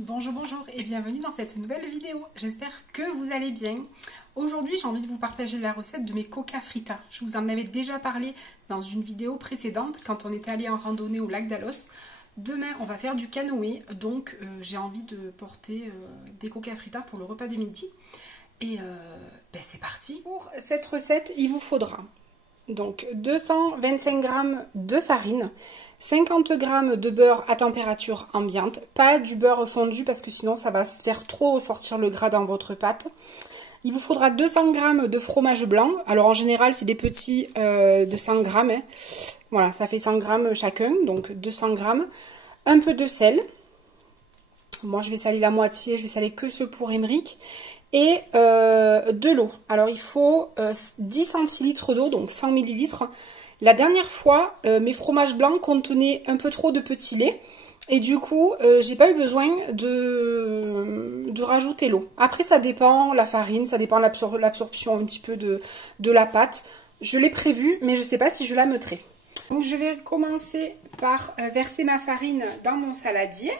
Bonjour, bonjour et bienvenue dans cette nouvelle vidéo. J'espère que vous allez bien. Aujourd'hui, j'ai envie de vous partager la recette de mes coca fritas. Je vous en avais déjà parlé dans une vidéo précédente quand on était allé en randonnée au lac d'Alos. Demain, on va faire du canoë, donc j'ai envie de porter des coca fritas pour le repas de midi. Et c'est parti. Pour cette recette, il vous faudra donc 225 g de farine, 50 g de beurre à température ambiante, pas du beurre fondu parce que sinon ça va se faire trop ressortir le gras dans votre pâte. Il vous faudra 200 g de fromage blanc, alors en général c'est des petits de 100 g, hein. Voilà, ça fait 100 g chacun, donc 200 g, un peu de sel, moi je vais saler la moitié, je vais saler que ce pour Émeric, et de l'eau. Alors il faut 10 centilitres d'eau, donc 100 ml. La dernière fois, mes fromages blancs contenaient un peu trop de petit lait. Et du coup, j'ai pas eu besoin de rajouter l'eau. Après, ça dépend, la farine, ça dépend de l'absorption un petit peu de la pâte. Je l'ai prévu, mais je sais pas si je la mettrai. Donc je vais commencer par verser ma farine dans mon saladier.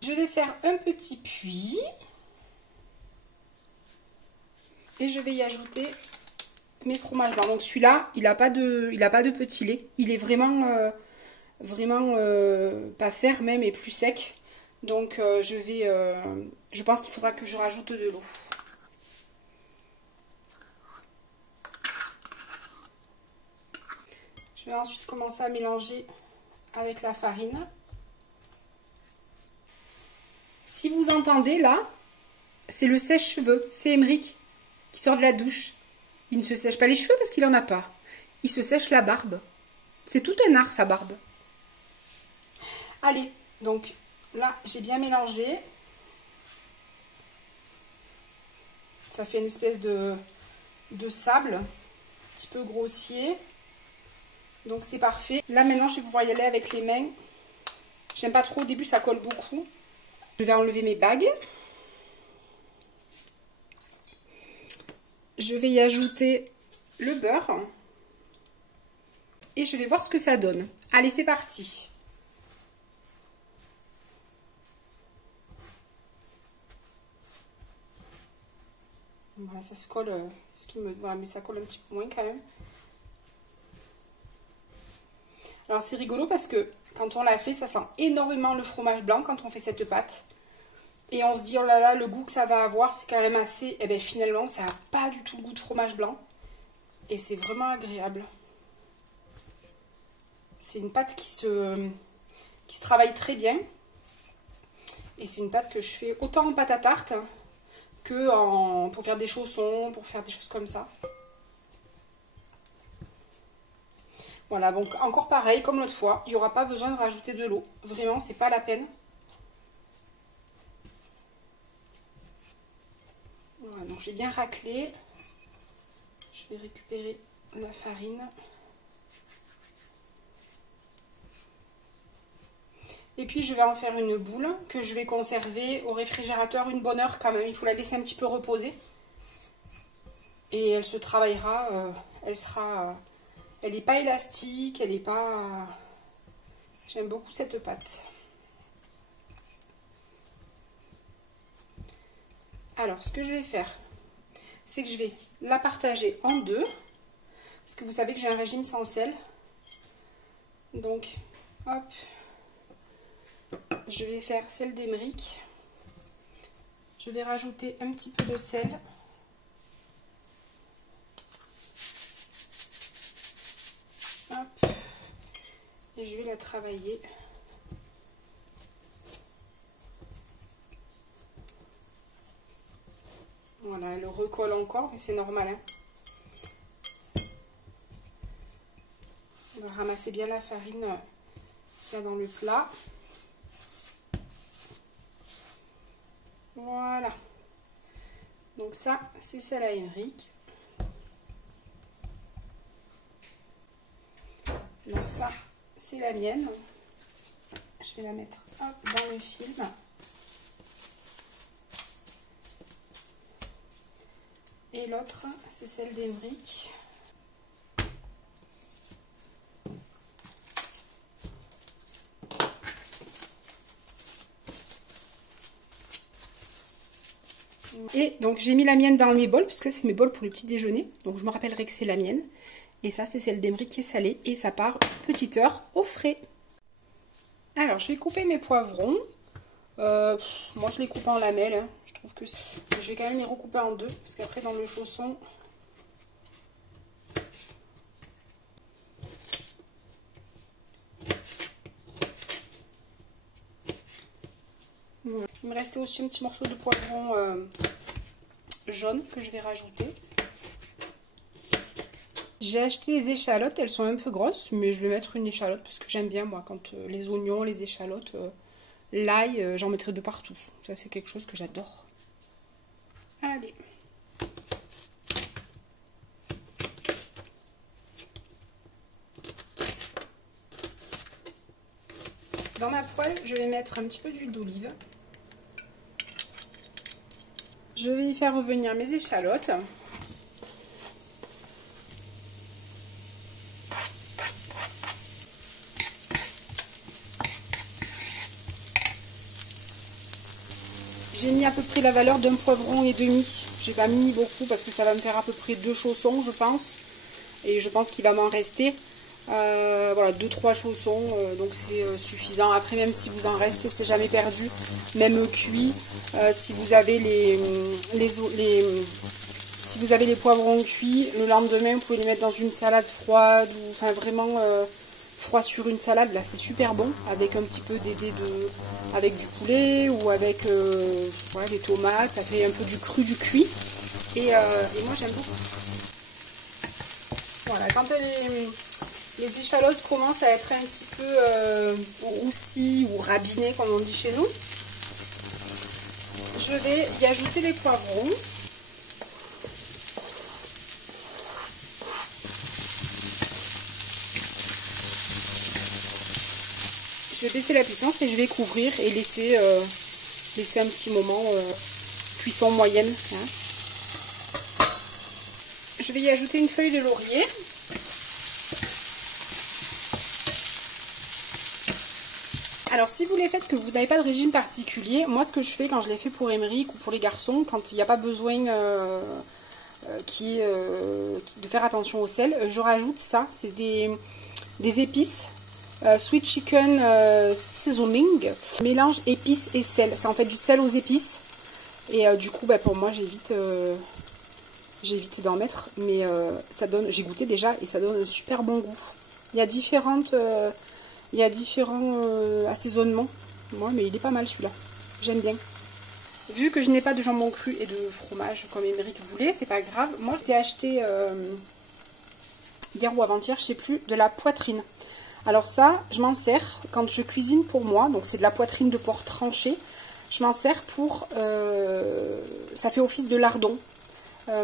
Je vais faire un petit puits. Et je vais y ajouter mes fromages blancs. Donc celui-là, il n'a pas de petit lait. Il est vraiment, pas ferme, mais plus sec. Donc je pense qu'il faudra que je rajoute de l'eau. Je vais ensuite commencer à mélanger avec la farine. Si vous entendez là, c'est le sèche-cheveux, c'est Émeric qui sort de la douche. Il ne se sèche pas les cheveux parce qu'il n'en a pas. Il se sèche la barbe. C'est tout un art, sa barbe. Allez, donc là, j'ai bien mélangé. Ça fait une espèce de sable, un petit peu grossier. Donc c'est parfait. Là, maintenant, je vais pouvoir y aller avec les mains. J'aime pas trop, au début, ça colle beaucoup. Je vais enlever mes bagues. Je vais y ajouter le beurre et je vais voir ce que ça donne. Allez, c'est parti. Voilà, ça se colle, voilà, mais ça colle un petit peu moins quand même. Alors c'est rigolo parce que quand on l'a fait, ça sent énormément le fromage blanc quand on fait cette pâte. Et on se dit, oh là là, le goût que ça va avoir, c'est quand même assez... Et bien finalement, ça n'a pas du tout le goût de fromage blanc. Et c'est vraiment agréable. C'est une pâte qui se travaille très bien. Et c'est une pâte que je fais autant en pâte à tarte que pour faire des chaussons, pour faire des choses comme ça. Voilà, donc encore pareil, comme l'autre fois, il n'y aura pas besoin de rajouter de l'eau. Vraiment, c'est pas la peine. Voilà, donc j'ai bien raclé. Je vais récupérer la farine. Et puis je vais en faire une boule que je vais conserver au réfrigérateur une bonne heure quand même. Il faut la laisser un petit peu reposer. Et elle se travaillera. Elle n'est pas élastique, elle n'est pas... J'aime beaucoup cette pâte. Alors, ce que je vais faire, c'est que je vais la partager en deux. Parce que vous savez que j'ai un régime sans sel. Donc, hop. Je vais faire celle d'Émeric. Je vais rajouter un petit peu de sel. Hop. Et je vais la travailler. Voilà, elle recolle encore, mais c'est normal, hein. On va ramasser bien la farine qu'il y a dans le plat. Voilà. Donc ça, c'est celle à Émeric. Donc ça, c'est la mienne. Je vais la mettre hop, dans le film. Et l'autre, c'est celle d'Émeric. Et donc j'ai mis la mienne dans mes bols, puisque c'est mes bols pour le petit déjeuner. Donc je me rappellerai que c'est la mienne. Et ça, c'est celle d'Emery qui est salée. Et ça part petite heure au frais. Alors, je vais couper mes poivrons. Moi, je les coupe en lamelles. Hein. Je trouve que je vais quand même les recouper en deux. Parce qu'après, dans le chausson... Voilà. Il me restait aussi un petit morceau de poivron jaune que je vais rajouter. J'ai acheté les échalotes, elles sont un peu grosses, mais je vais mettre une échalote parce que j'aime bien moi quand les oignons, les échalotes, l'ail, j'en mettrai de partout. Ça c'est quelque chose que j'adore. Allez. Dans ma poêle, je vais mettre un petit peu d'huile d'olive. Je vais y faire revenir mes échalotes. J'ai mis à peu près la valeur d'un poivron et demi. J'ai pas mis beaucoup parce que ça va me faire à peu près 2 chaussons, je pense. Et je pense qu'il va m'en rester. Voilà, 2-3 chaussons, donc c'est suffisant. Après, même si vous en restez, c'est jamais perdu. Même cuit, si vous avez si vous avez les poivrons cuits, le lendemain, vous pouvez les mettre dans une salade froide ou enfin vraiment froid sur une salade. Là, c'est super bon avec un petit peu avec du poulet ou avec voilà, des tomates. Ça fait un peu du cru, du cuit. Et moi, j'aime beaucoup. Voilà, quand les échalotes commencent à être un petit peu roussilles ou rabinées comme on dit chez nous, je vais y ajouter les poivrons. Je vais baisser la puissance et je vais couvrir et laisser un petit moment cuisson moyenne. Hein. Je vais y ajouter une feuille de laurier. Alors si vous les faites que vous n'avez pas de régime particulier, moi ce que je fais quand je les fais pour Émeric ou pour les garçons, quand il n'y a pas besoin de faire attention au sel, je rajoute ça, c'est des épices, sweet chicken seasoning, mélange épices et sel, c'est en fait du sel aux épices, et du coup pour moi j'évite d'en mettre, mais ça donne, j'ai goûté déjà et ça donne un super bon goût. Il y a différents assaisonnements. Moi, mais il est pas mal celui-là. J'aime bien. Vu que je n'ai pas de jambon cru et de fromage comme Émeric voulait, c'est pas grave. Moi, j'ai acheté hier ou avant-hier, je sais plus, de la poitrine. Alors ça, je m'en sers quand je cuisine pour moi. Donc c'est de la poitrine de porc tranchée. Je m'en sers pour... ça fait office de lardon.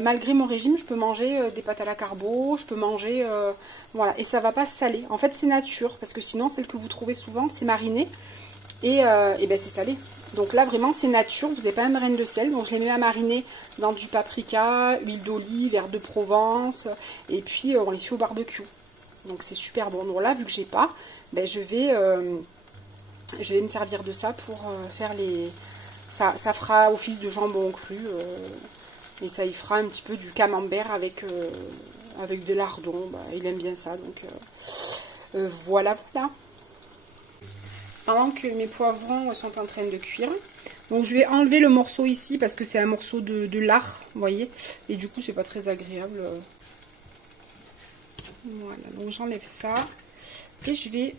Malgré mon régime, je peux manger des pâtes à la carbo, je peux manger... voilà, et ça va pas saler. En fait, c'est nature, parce que sinon, celle que vous trouvez souvent, c'est mariné. Et ben, c'est salé. Donc là, vraiment, c'est nature. Vous n'avez pas un grain de sel. Donc je les mets à mariner dans du paprika, huile d'olive, herbes de Provence. Et puis, on les fait au barbecue. Donc c'est super bon. Donc là, vu que j'ai pas, ben, je vais me servir de ça pour faire les... Ça fera office de jambon cru. Et ça y fera un petit peu du camembert avec de lardon. Bah, il aime bien ça. Donc voilà. Pendant que mes poivrons sont en train de cuire. Donc je vais enlever le morceau ici parce que c'est un morceau de lard. Vous voyez. Et du coup c'est pas très agréable. Voilà. Donc j'enlève ça. Et je vais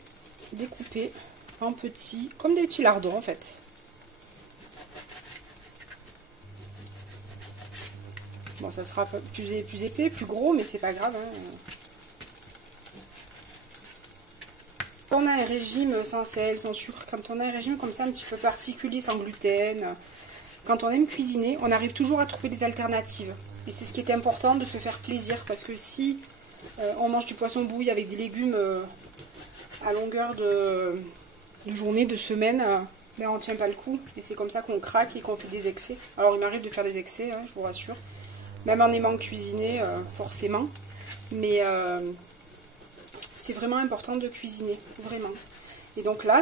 découper en petits. Comme des petits lardons en fait. Bon, ça sera plus épais, plus gros, mais c'est pas grave. Hein. Quand on a un régime sans sel, sans sucre, quand on a un régime comme ça un petit peu particulier, sans gluten, quand on aime cuisiner, on arrive toujours à trouver des alternatives. Et c'est ce qui est important, de se faire plaisir. Parce que si on mange du poisson bouilli avec des légumes à longueur de journée, de semaine, ben on ne tient pas le coup. Et c'est comme ça qu'on craque et qu'on fait des excès. Alors il m'arrive de faire des excès, hein, je vous rassure. Même en aimant cuisiner, forcément. Mais c'est vraiment important de cuisiner, vraiment. Et donc là,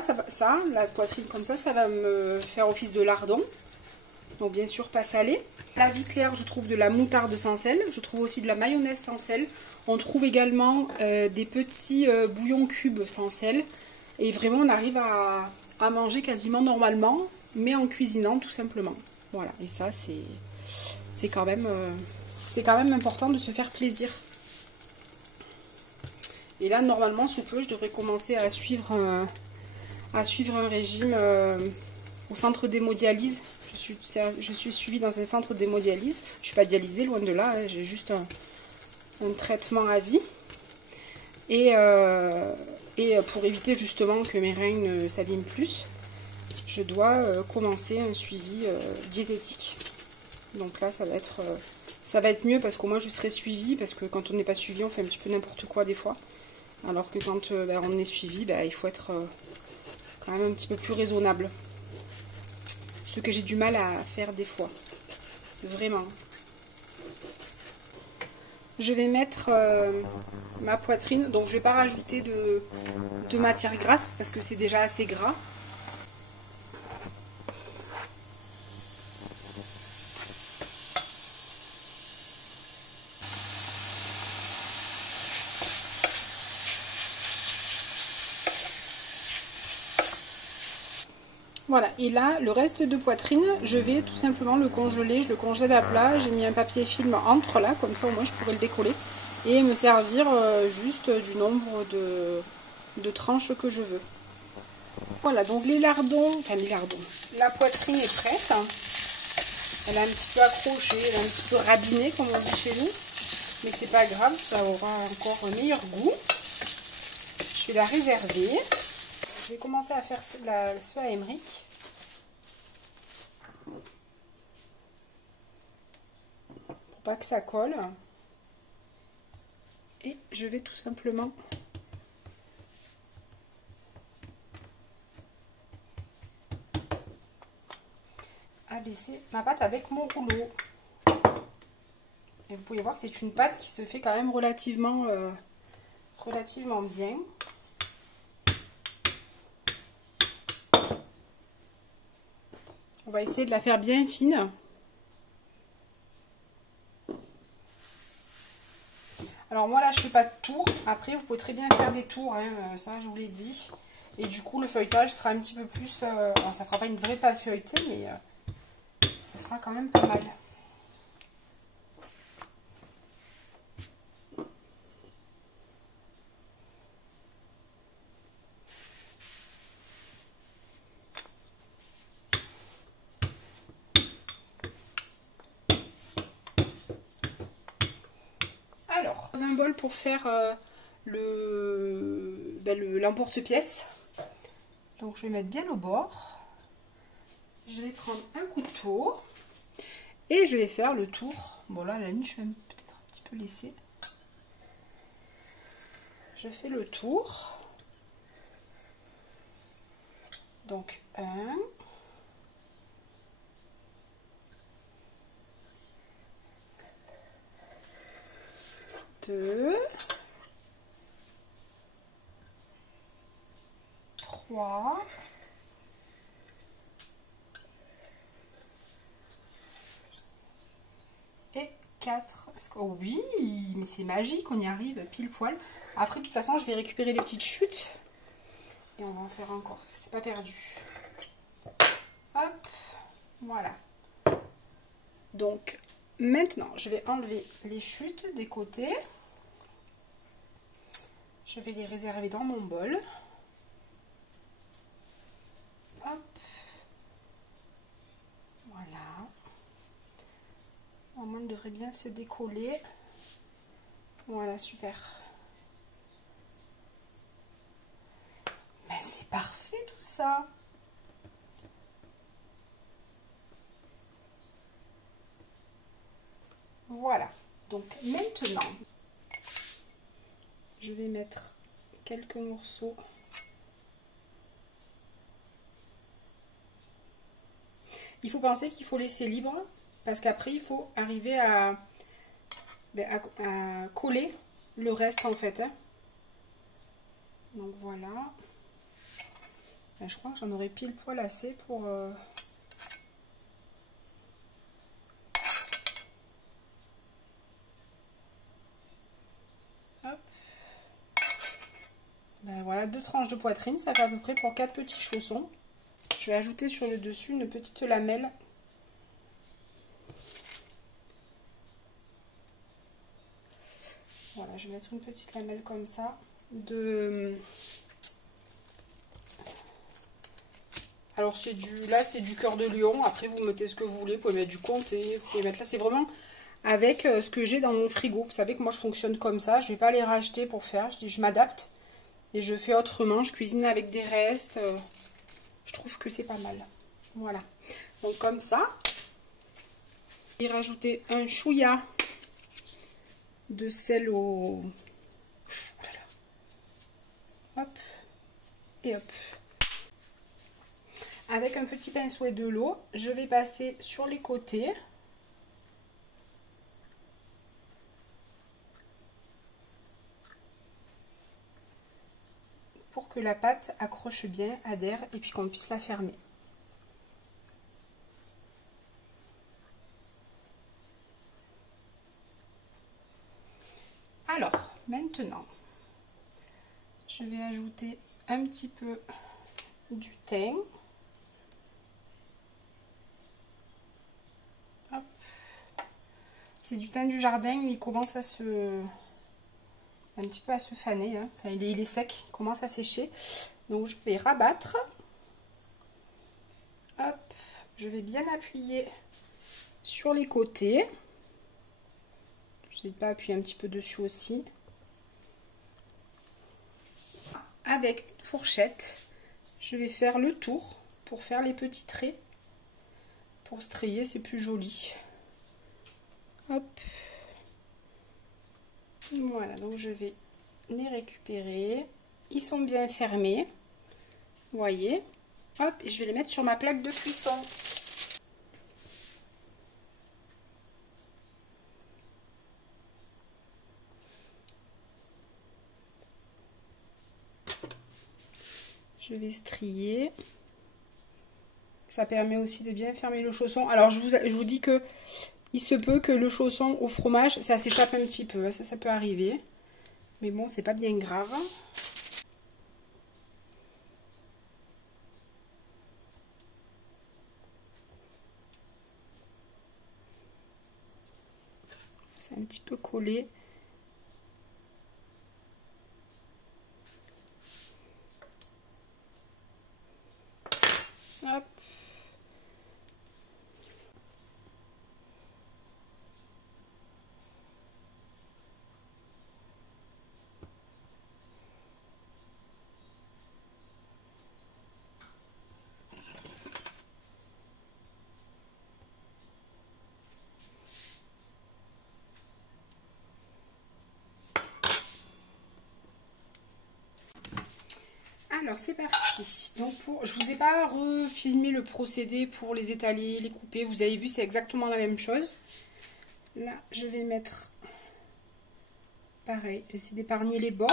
la poitrine comme ça va me faire office de lardon. Donc bien sûr pas salé. La vie claire, je trouve de la moutarde sans sel. Je trouve aussi de la mayonnaise sans sel. On trouve également des petits bouillons cubes sans sel. Et vraiment on arrive à manger quasiment normalement, mais en cuisinant tout simplement. Voilà, et ça c'est quand même important de se faire plaisir. Et là normalement sous peu je devrais commencer à suivre un régime au centre d'hémodialyse. Je suis suivie dans un centre d'hémodialyse. Je ne suis pas dialysée, loin de là, hein. J'ai juste un traitement à vie. Et pour éviter justement que mes reins ne s'abîment plus, je dois commencer un suivi diététique. Donc là, ça va être mieux parce qu'au moins je serai suivie, parce que quand on n'est pas suivi, on fait un petit peu n'importe quoi des fois. Alors que quand on est suivi, il faut être quand même un petit peu plus raisonnable. Ce que j'ai du mal à faire des fois. Vraiment. Je vais mettre ma poitrine. Donc je ne vais pas rajouter de matière grasse parce que c'est déjà assez gras. Voilà, et là, le reste de poitrine, je vais tout simplement le congeler. Je le congèle à plat. J'ai mis un papier film entre là, comme ça au moins je pourrais le décoller. Et me servir juste du nombre de tranches que je veux. Voilà, donc les lardons, la poitrine est prête. Elle a un petit peu accroché, elle a un petit peu rabiné, comme on dit chez nous. Mais c'est pas grave, ça aura encore un meilleur goût. Je vais la réserver. Je vais commencer à faire la soie Emmerich. Pour pas que ça colle. Et je vais tout simplement abaisser ma pâte avec mon rouleau. Et vous pouvez voir que c'est une pâte qui se fait quand même relativement bien. On va essayer de la faire bien fine. Alors moi là je fais pas de tour. Après vous pouvez très bien faire des tours, hein, ça je vous l'ai dit. Et du coup le feuilletage sera un petit peu plus... alors, ça fera pas une vraie pâte feuilletée, mais ça sera quand même pas mal. Alors, on a un bol pour faire l'emporte-pièce. Donc je vais mettre bien au bord. Je vais prendre un couteau. Et je vais faire le tour. Bon là, à la limite, je vais peut-être un petit peu laisser. Je fais le tour. Donc 1. 2, 3, et 4. Oh oui, mais c'est magique, on y arrive pile poil. Après, de toute façon, je vais récupérer les petites chutes. Et on va en faire encore, ça c'est pas perdu. Hop, voilà. Donc, maintenant, je vais enlever les chutes des côtés. Je vais les réserver dans mon bol. Hop. Voilà. Normalement, elle devrait bien se décoller. Voilà, super. Mais c'est parfait tout ça. Voilà. Donc maintenant, je vais mettre quelques morceaux. Il faut penser qu'il faut laisser libre parce qu'après il faut arriver à coller le reste en fait. Hein. Donc voilà. Ben, je crois que j'en aurais pile poil assez pour Ben voilà, 2 tranches de poitrine, ça fait à peu près pour 4 petits chaussons. Je vais ajouter sur le dessus une petite lamelle. Voilà, je vais mettre une petite lamelle comme ça. Alors là c'est du cœur de lion. Après vous mettez ce que vous voulez. Vous pouvez mettre du comté. Vous pouvez mettre là, c'est vraiment avec ce que j'ai dans mon frigo. Vous savez que moi je fonctionne comme ça. Je ne vais pas les racheter pour faire. Je m'adapte. Et je fais autrement. Je cuisine avec des restes. Je trouve que c'est pas mal. Voilà. Donc comme ça. Et rajouter un chouïa de sel au... Hop. Et hop. Avec un petit pinceau et de l'eau, je vais passer sur les côtés. Pour que la pâte accroche bien, adhère et puis qu'on puisse la fermer. Alors, maintenant, je vais ajouter un petit peu du thym. C'est du thym du jardin, il commence à un petit peu à se faner. Hein. Enfin, il est sec, il commence à sécher. Donc je vais rabattre. Hop, je vais bien appuyer sur les côtés. Je n'hésite pas à appuyer un petit peu dessus aussi. Avec une fourchette, je vais faire le tour pour faire les petits traits. Pour strier, c'est plus joli. Hop. Voilà, donc je vais les récupérer. Ils sont bien fermés. Vous voyez. Hop, et je vais les mettre sur ma plaque de cuisson. Je vais strier. Ça permet aussi de bien fermer le chausson. Alors je vous dis que il se peut que le chausson au fromage, ça s'échappe un petit peu. Ça peut arriver. Mais bon, c'est pas bien grave. C'est un petit peu collé. Hop. Alors c'est parti. Donc je vous ai pas refilmé le procédé pour les étaler, les couper. Vous avez vu, c'est exactement la même chose. Là, je vais mettre pareil, j'essaie d'épargner les bords.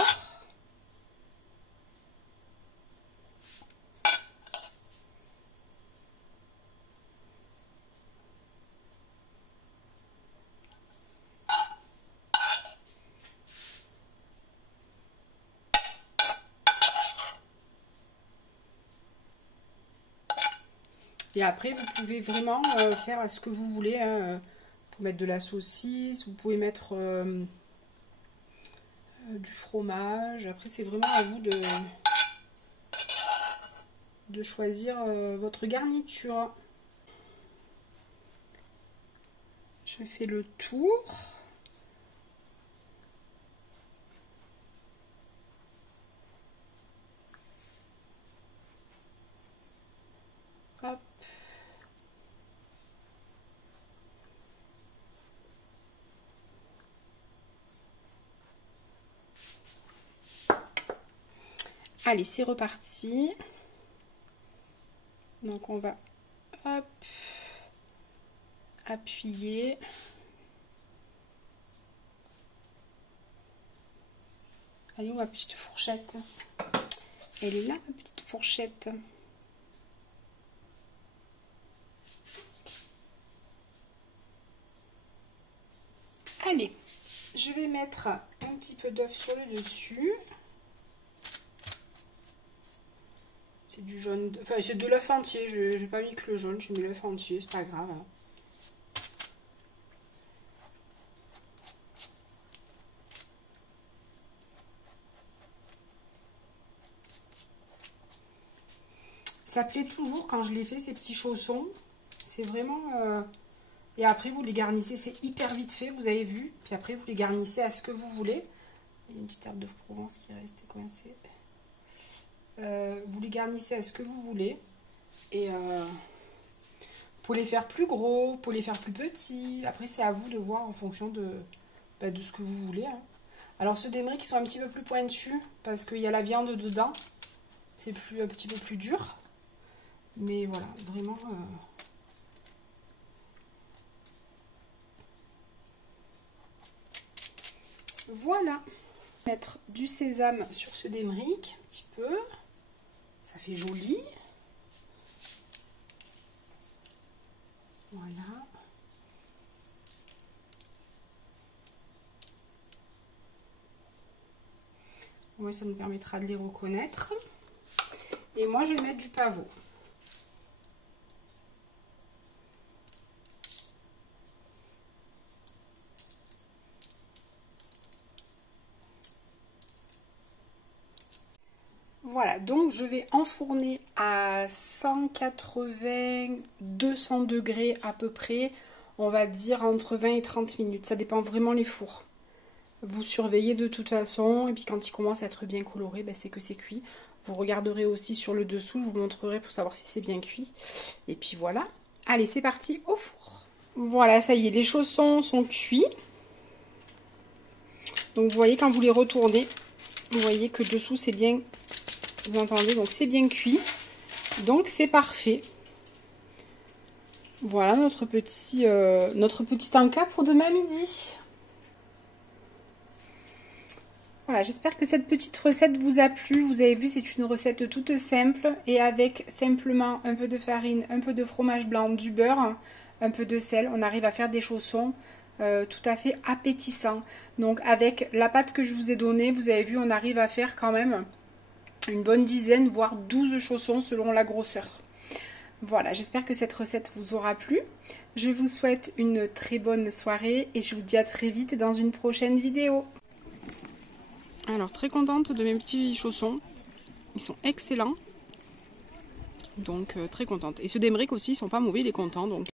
Et après, vous pouvez vraiment faire ce que vous voulez. Hein, pour mettre de la saucisse, vous pouvez mettre du fromage. Après, c'est vraiment à vous de choisir votre garniture. Je fais le tour. Hop. Allez, c'est reparti. Donc on va hop, appuyer. Allez, où ma petite fourchette? Elle est là, ma petite fourchette. Allez, je vais mettre un petit peu d'œuf sur le dessus. C'est du jaune, enfin c'est de l'œuf entier, je n'ai pas mis que le jaune, j'ai mis l'œuf entier, c'est pas grave. Ça plaît toujours quand je les fais, ces petits chaussons. C'est vraiment... Et après, vous les garnissez. C'est hyper vite fait, vous avez vu. Puis après, vous les garnissez à ce que vous voulez. Il y a une petite herbe de Provence qui est restée coincée. Vous les garnissez à ce que vous voulez. Et vous pouvez les faire plus gros, vous pouvez les faire plus petits. Après, c'est à vous de voir en fonction de ce que vous voulez. Hein. Alors, ceux d'Emery qui sont un petit peu plus pointus, parce qu'il y a la viande dedans. C'est un petit peu plus dur. Mais voilà, vraiment... Voilà. Mettre du sésame sur ce d'Emeric, un petit peu. Ça fait joli. Voilà. Moi, ça nous permettra de les reconnaître. Et moi, je vais mettre du pavot. Voilà, donc je vais enfourner à 180-200 degrés à peu près, on va dire entre 20 et 30 minutes, ça dépend vraiment les fours. Vous surveillez de toute façon, et puis quand il commence à être bien coloré, c'est que c'est cuit. Vous regarderez aussi sur le dessous, je vous montrerai pour savoir si c'est bien cuit. Et puis voilà, allez c'est parti au four. Voilà, ça y est, les chaussons sont cuits. Donc vous voyez quand vous les retournez, vous voyez que dessous c'est bien... Vous entendez, donc c'est bien cuit. Donc c'est parfait. Voilà notre petit encas pour demain midi. Voilà, j'espère que cette petite recette vous a plu. Vous avez vu, c'est une recette toute simple et avec simplement un peu de farine, un peu de fromage blanc, du beurre, un peu de sel. On arrive à faire des chaussons tout à fait appétissants. Donc avec la pâte que je vous ai donnée, vous avez vu, on arrive à faire quand même une bonne dizaine, voire 12 chaussons selon la grosseur. Voilà, j'espère que cette recette vous aura plu. Je vous souhaite une très bonne soirée et je vous dis à très vite dans une prochaine vidéo. Alors, très contente de mes petits chaussons. Ils sont excellents. Donc, très contente. Et ceux d'Emeric aussi, ils sont pas mauvais, il est content. Donc